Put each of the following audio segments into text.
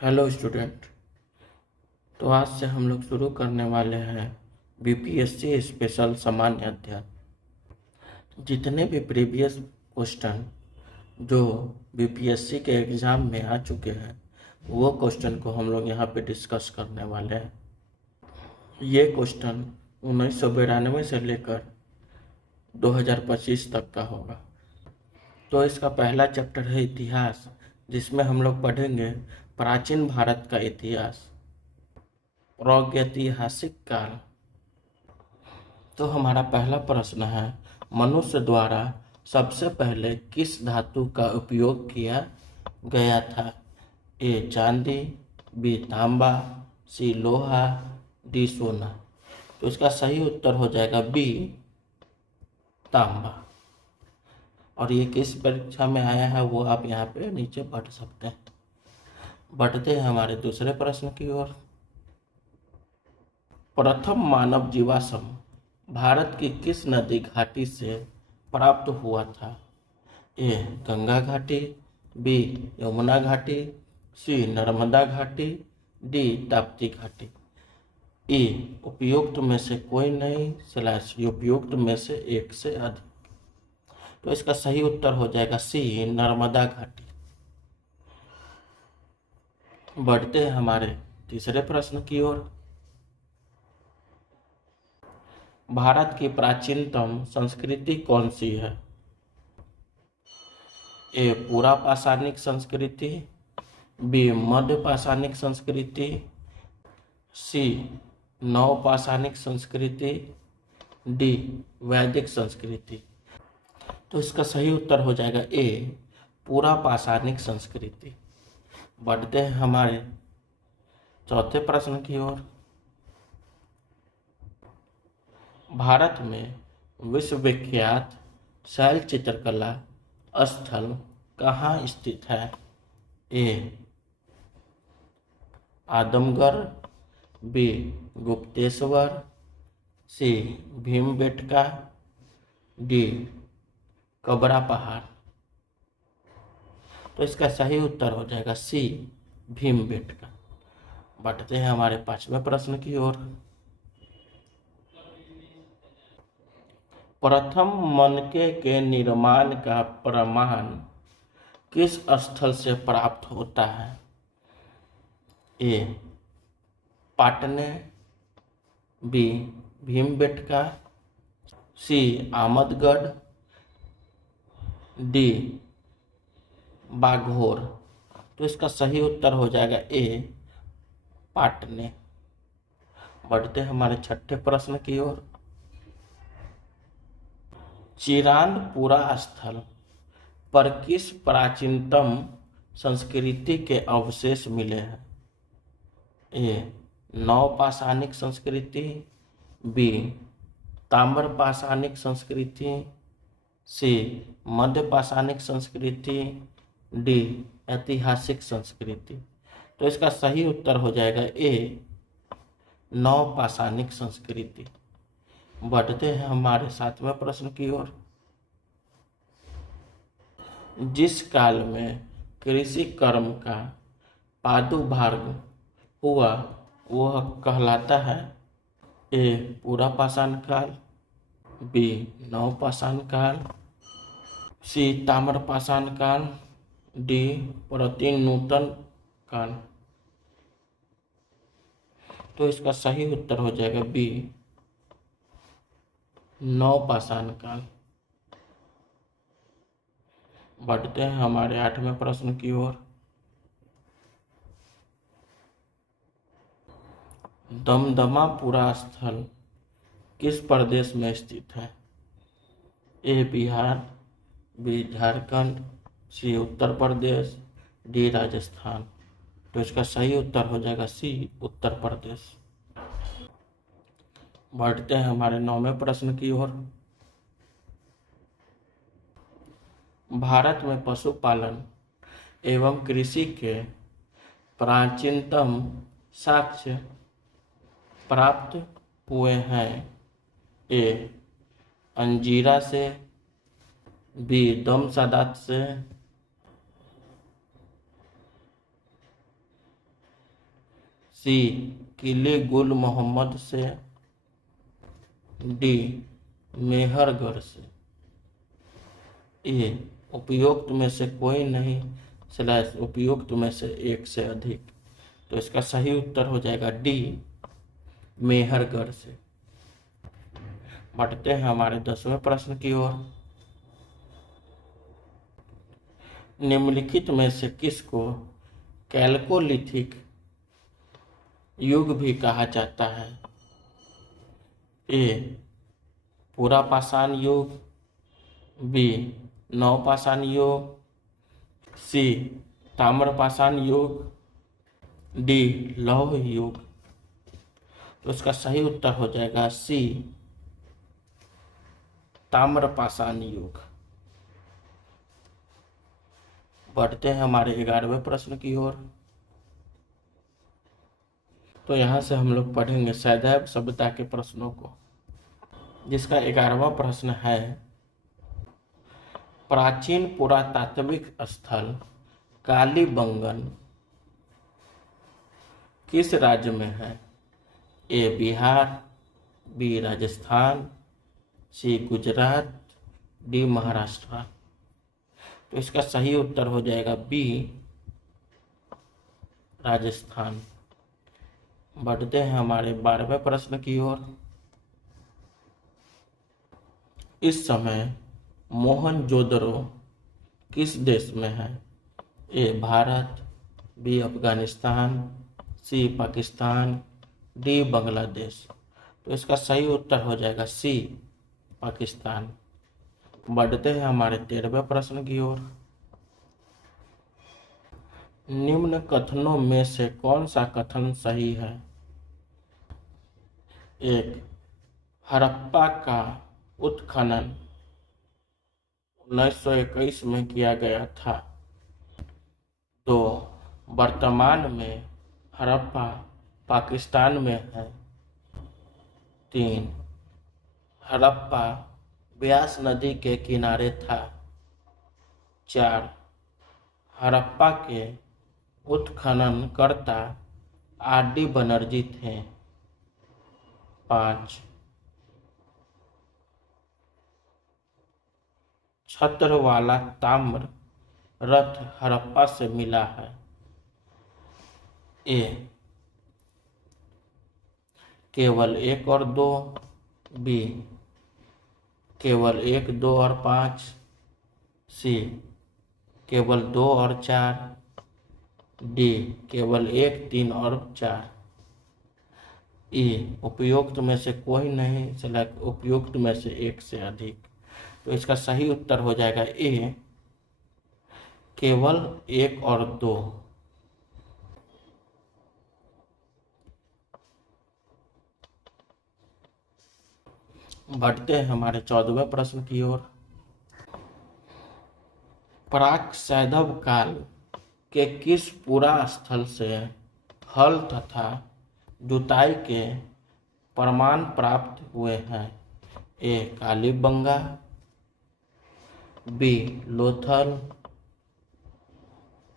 Hello student. तो आज से हम लोग शुरू करने वाले हैं बीपीएससी स्पेशल सामान्य अध्ययन। जितने भी प्रीवियस क्वेश्चन जो बीपीएससी के एग्ज़ाम में आ चुके हैं वो क्वेश्चन को हम लोग यहाँ पे डिस्कस करने वाले हैं। ये क्वेश्चन 1992 से लेकर 2025 तक का होगा। तो इसका पहला चैप्टर है इतिहास, जिसमें हम लोग पढ़ेंगे प्राचीन भारत का इतिहास, प्रागैतिहासिक काल। तो हमारा पहला प्रश्न है, मनुष्य द्वारा सबसे पहले किस धातु का उपयोग किया गया था? ए चांदी, बी तांबा, सी लोहा, डी सोना। तो इसका सही उत्तर हो जाएगा बी तांबा। और ये किस परीक्षा में आया है वो आप यहाँ पे नीचे पढ़ सकते हैं। बढ़ते हैं हमारे दूसरे प्रश्न की ओर। प्रथम मानव जीवाश्म भारत की किस नदी घाटी से प्राप्त हुआ था? ए गंगा घाटी, बी यमुना घाटी, सी नर्मदा घाटी, डी ताप्ती घाटी। ई उपयुक्त में से कोई नहीं स्लैश उपयुक्त में से एक से अधिक। तो इसका सही उत्तर हो जाएगा सी नर्मदा घाटी। बढ़ते हैं हमारे तीसरे प्रश्न की ओर। भारत की प्राचीनतम संस्कृति कौन सी है? ए पूरा पाषाणिक संस्कृति, बी मध्य पाषाणिक संस्कृति, सी नव पाषाणिक संस्कृति, डी वैदिक संस्कृति। तो इसका सही उत्तर हो जाएगा ए पूरा पाषाणिक संस्कृति। बढ़ते हैं हमारे चौथे प्रश्न की ओर। भारत में विश्वविख्यात शैल चित्रकला स्थल कहाँ स्थित है? ए आदमगढ़, बी गुप्तेश्वर, सी भीमबेटका, डी कबरा पहाड़। तो इसका सही उत्तर हो जाएगा सी भीमबेटका। बढ़ते हैं हमारे पांचवें प्रश्न की ओर। प्रथम मनके के निर्माण का प्रमाण किस स्थल से प्राप्त होता है? ए पाटने, बी भीमबेटका, सी आमदगढ़, डी बाघोर। तो इसका सही उत्तर हो जाएगा ए पाटने। बढ़ते हमारे छठे प्रश्न की ओर। चिरांदपुरा स्थल पर किस प्राचीनतम संस्कृति के अवशेष मिले हैं? ए नव पाषाणिक संस्कृति, बी ताम्र पाषाणिक संस्कृति, सी मध्य पाषाणिक संस्कृति, डी ऐतिहासिक संस्कृति। तो इसका सही उत्तर हो जाएगा ए नव पाषाणिक संस्कृति। बढ़ते हैं हमारे सातवें प्रश्न की ओर। जिस काल में कृषि कर्म का प्रादुर्भाव हुआ वह कहलाता है? ए पूरा पाषाण काल, बी नव पाषाण काल, सी ताम्र पाषाण काल, डी प्रतिनूतन काल। तो इसका सही उत्तर हो जाएगा बी नव पाषाण काल। बढ़ते हैं हमारे आठवें प्रश्न की ओर। दमदमापुरा स्थल किस प्रदेश में स्थित है? ए बिहार, बी झारखंड, सी उत्तर प्रदेश, डी राजस्थान। तो इसका सही उत्तर हो जाएगा सी उत्तर प्रदेश। बढ़ते हैं हमारे नौवें प्रश्न की ओर। भारत में पशुपालन एवं कृषि के प्राचीनतम साक्ष्य प्राप्त हुए हैं? ए अंजीरा से, बी दमसादात से, सी किले गुल मोहम्मद से, डी मेहरगढ़ से। ए उपयुक्त में से कोई नहीं स्लैश उपयुक्त में से एक से अधिक। तो इसका सही उत्तर हो जाएगा डी मेहरगढ़ से। बढ़ते हैं हमारे 10वें प्रश्न की ओर। निम्नलिखित में से किसको कैल्कोलिथिक युग भी कहा जाता है? ए पूरा पाषाण युग, बी नवपाषाण युग, सी ताम्र पाषाण युग, डी लौह युग। तो इसका सही उत्तर हो जाएगा सी ताम्र पाषाण युग। बढ़ते हैं हमारे 11वें प्रश्न की ओर। तो यहाँ से हम लोग पढ़ेंगे सदैव सभ्यता के प्रश्नों को, जिसका 11वां प्रश्न है प्राचीन पुरातात्विक स्थल कालीबंगन किस राज्य में है? ए बिहार, बी राजस्थान, सी गुजरात, डी महाराष्ट्र। तो इसका सही उत्तर हो जाएगा बी राजस्थान। बढ़ते हैं हमारे 12वें प्रश्न की ओर। इस समय मोहनजोदड़ो किस देश में है? ए भारत, बी अफगानिस्तान, सी पाकिस्तान, डी बांग्लादेश। तो इसका सही उत्तर हो जाएगा सी पाकिस्तान। बढ़ते हैं हमारे 13वें प्रश्न की ओर। निम्न कथनों में से कौन सा कथन सही है? एक हड़प्पा का उत्खनन 1921 में किया गया था। 2 वर्तमान में हड़प्पा पाकिस्तान में है। 3 हड़प्पा ब्यास नदी के किनारे था। 4 हड़प्पा के उत्खननकर्ता आर.डी. बनर्जी थे। 5 छत्र वाला ताम्र रथ हड़प्पा से मिला है। ए केवल 1 और 2, बी केवल 1, 2 और 5, सी केवल 2 और 4, डी केवल 1, 3 और 4। ई उपयुक्त में से कोई नहीं सिलेक्ट उपयुक्त में से एक से अधिक। तो इसका सही उत्तर हो जाएगा ए केवल 1 और 2। बढ़ते हैं हमारे 14वें प्रश्न की ओर। प्राक सैंधव काल के किस पुरा स्थल से हल तथा जुताई के प्रमाण प्राप्त हुए हैं? ए कालीबंगा, बी लोथल,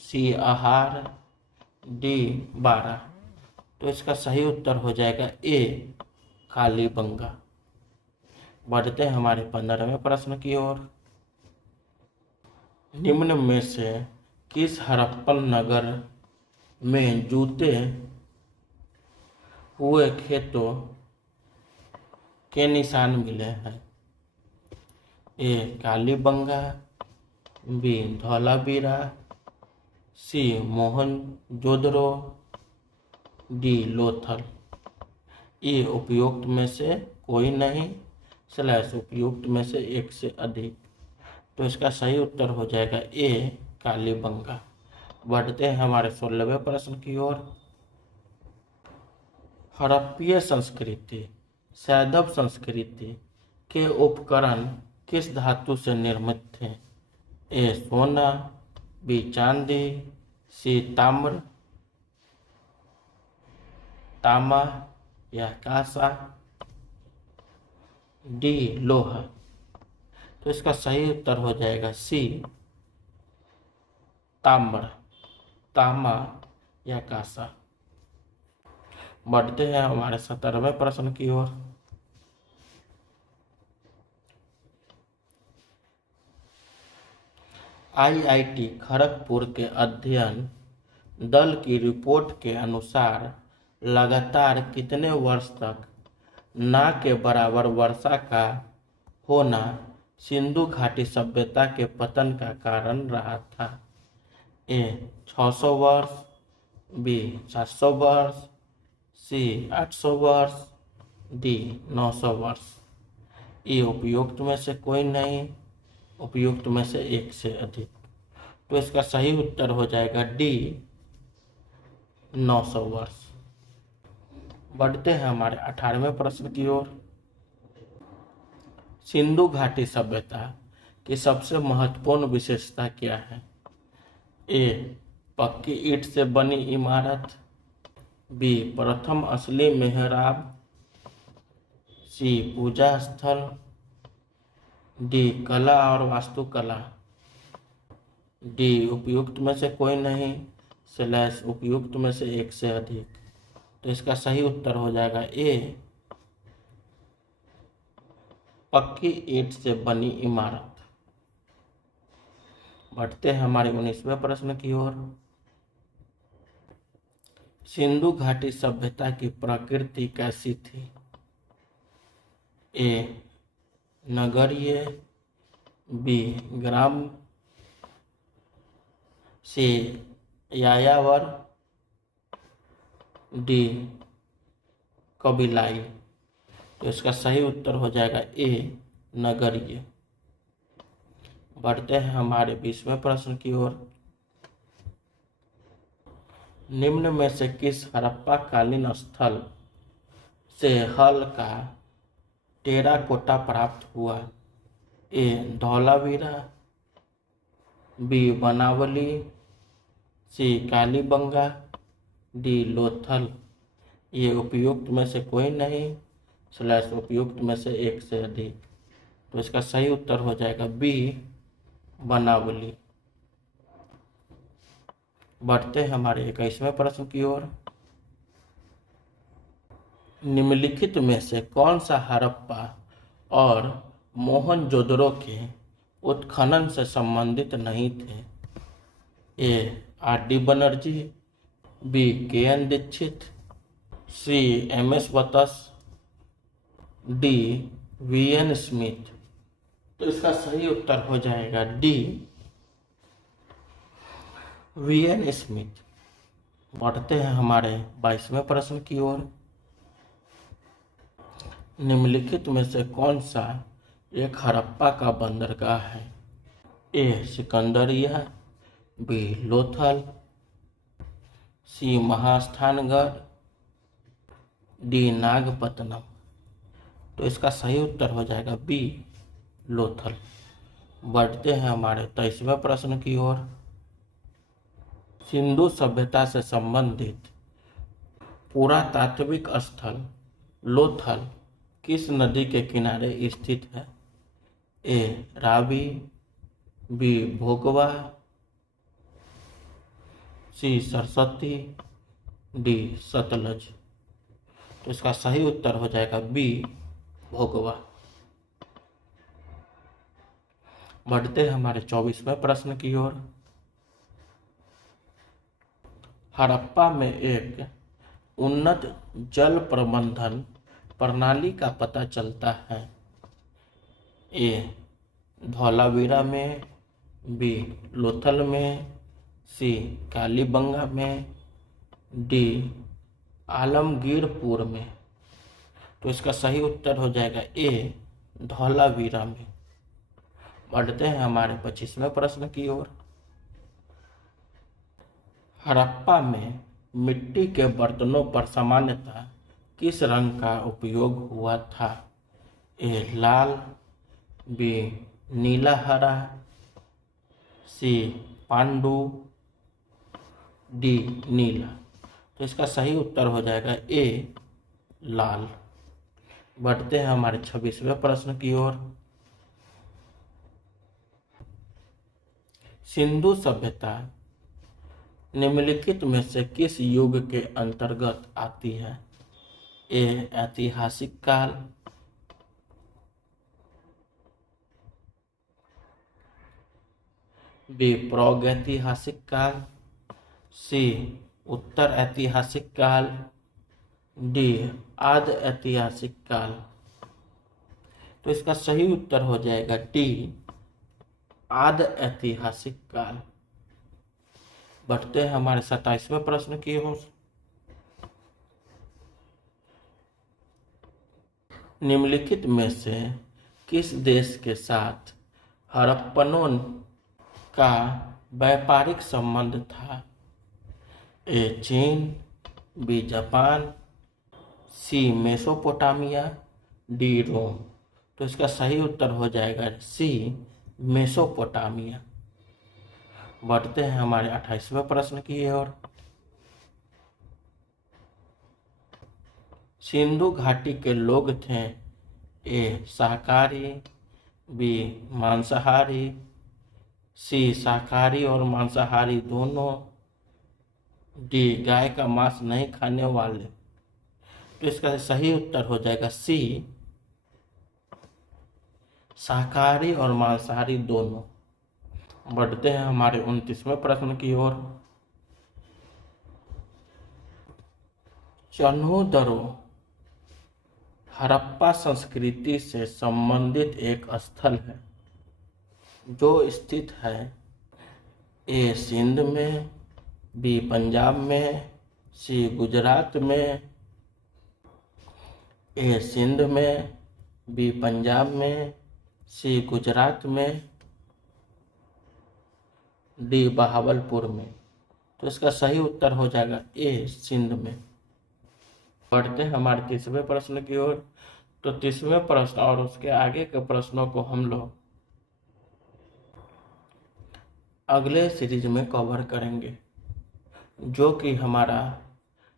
सी आहार, डी बारा। तो इसका सही उत्तर हो जाएगा ए कालीबंगा। बढ़ते हैं हमारे 15वें प्रश्न की ओर। निम्न में से किस हड़प्पन नगर में जूते हुए खेतों के निशान मिले हैं? ए कालीबंगा, बी धौलावीरा, सी मोहनजोदड़ो, डी लोथल। ये उपयुक्त में से कोई नहीं स्लैश उपयुक्त में से एक से अधिक। तो इसका सही उत्तर हो जाएगा ए कालीबंगा। बढ़ते हैं हमारे 16वें प्रश्न की ओर। हड़प्पीय संस्कृति सैंधव संस्कृति के उपकरण किस धातु से निर्मित थे? ए सोना, बी चांदी, सी ताम्र तांबा या कांसा, डी लोहा। तो इसका सही उत्तर हो जाएगा सी ताम्र तांबा या कांसा। बढ़ते हैं हमारे 17वें प्रश्न की ओर। आईआईटी खड़गपुर के अध्ययन दल की रिपोर्ट के अनुसार लगातार कितने वर्ष तक ना के बराबर वर्षा का होना सिंधु घाटी सभ्यता के पतन का कारण रहा था? ए 600 वर्ष, बी 700 वर्ष, सी 800 वर्ष, डी 900 वर्ष। ये उपयुक्त में से कोई नहीं, उपयुक्त में से एक से अधिक। तो इसका सही उत्तर हो जाएगा डी 900 वर्ष। बढ़ते हैं हमारे 18वें प्रश्न की ओर। सिंधु घाटी सभ्यता की सबसे महत्वपूर्ण विशेषता क्या है? ए पक्की ईंट से बनी इमारत, बी प्रथम असली मेहराब, सी पूजा स्थल, डी कला और वास्तुकला। डी उपयुक्त में से कोई नहीं स्लैश उपयुक्त में से एक से अधिक। तो इसका सही उत्तर हो जाएगा ए पक्की ईंट से बनी इमारत। बढ़ते हैं हमारे 19वें प्रश्न की ओर। सिंधु घाटी सभ्यता की प्रकृति कैसी थी? ए नगरीय, बी ग्राम, सी यायावर, डी कबीलाई। तो इसका सही उत्तर हो जाएगा ए नगरीय। बढ़ते हैं हमारे 20वें प्रश्न की ओर। निम्न में से किस हड़प्पा कालीन स्थल से हल का टेराकोटा प्राप्त हुआ? ए धौलावीरा, बी बनावली, सी कालीबंगा, डी लोथल। ये उपयुक्त में से कोई नहीं स्लैश उपयुक्त में से एक से अधिक। तो इसका सही उत्तर हो जाएगा बी बनावली। बढ़ते हैं हमारे 21वें प्रश्न की ओर। निम्नलिखित में से कौन सा हड़प्पा और मोहनजोदड़ो के उत्खनन से संबंधित नहीं थे? A R D Banerjee, B K N Dixit, C M S Vats, D V N Smith. तो इसका सही उत्तर हो जाएगा डी वी एन स्मिथ। बढ़ते हैं हमारे 22वें प्रश्न की ओर। निम्नलिखित में से कौन सा एक हड़प्पा का बंदरगाह है? ए सिकंदरिया, बी लोथल, सी महास्थानगढ़, डी नागपत्तनम। तो इसका सही उत्तर हो जाएगा बी लोथल। बढ़ते हैं हमारे 23वें प्रश्न की ओर। सिंधु सभ्यता से संबंधित पुरातात्विक स्थल लोथल किस नदी के किनारे स्थित है? ए रावी, बी भोगवा, सी सरस्वती, डी सतलज। तो इसका सही उत्तर हो जाएगा बी भोगवा। बढ़ते हैं हमारे 24वें प्रश्न की ओर। हड़प्पा में एक उन्नत जल प्रबंधन प्रणाली का पता चलता है। ए धौलावीरा में, बी लोथल में, सी कालीबंगा में, डी आलमगीरपुर में। तो इसका सही उत्तर हो जाएगा ए धौलावीरा में। बढ़ते हैं हमारे 25वें प्रश्न की ओर। हड़प्पा में मिट्टी के बर्तनों पर सामान्यतः किस रंग का उपयोग हुआ था? ए लाल, बी नीला हरा, सी पांडु, डी नीला। तो इसका सही उत्तर हो जाएगा ए लाल। बढ़ते हैं हमारे 26वें प्रश्न की ओर। सिंधु सभ्यता निम्नलिखित में से किस युग के अंतर्गत आती है? ए ऐतिहासिक काल, बी प्रागैतिहासिक काल, सी उत्तर ऐतिहासिक काल, डी आद ऐतिहासिक काल। तो इसका सही उत्तर हो जाएगा डी आद ऐतिहासिक काल। बढ़ते हैं हमारे 27वें प्रश्न की ओर। निम्नलिखित में से किस देश के साथ हड़प्पनों का व्यापारिक संबंध था? ए चीन, बी जापान, सी मेसोपोटामिया, डी रोम। तो इसका सही उत्तर हो जाएगा सी मेसोपोटामिया। बढ़ते हैं हमारे 28वें प्रश्न की ओर। सिंधु घाटी के लोग थे ए शाकाहारी, बी मांसाहारी, सी शाकाहारी और मांसाहारी दोनों, डी गाय का मांस नहीं खाने वाले। तो इसका सही उत्तर हो जाएगा सी शाकाहारी और मांसाहारी दोनों। बढ़ते हैं हमारे 29वें प्रश्न की ओर। चन्होदरो हड़प्पा संस्कृति से संबंधित एक स्थल है जो स्थित है ए सिंध में, बी पंजाब में, सी गुजरात में, ए सिंध में, बी पंजाब में, सी गुजरात में, डी बहावलपुर में। तो इसका सही उत्तर हो जाएगा ए सिंध में। बढ़ते हैं हमारे 30वें प्रश्न की ओर। तो 30वें प्रश्न और उसके आगे के प्रश्नों को हम लोग अगले सीरीज में कवर करेंगे, जो कि हमारा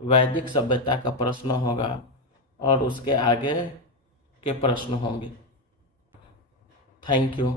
वैदिक सभ्यता का प्रश्न होगा और उसके आगे के प्रश्न होंगे। Thank you.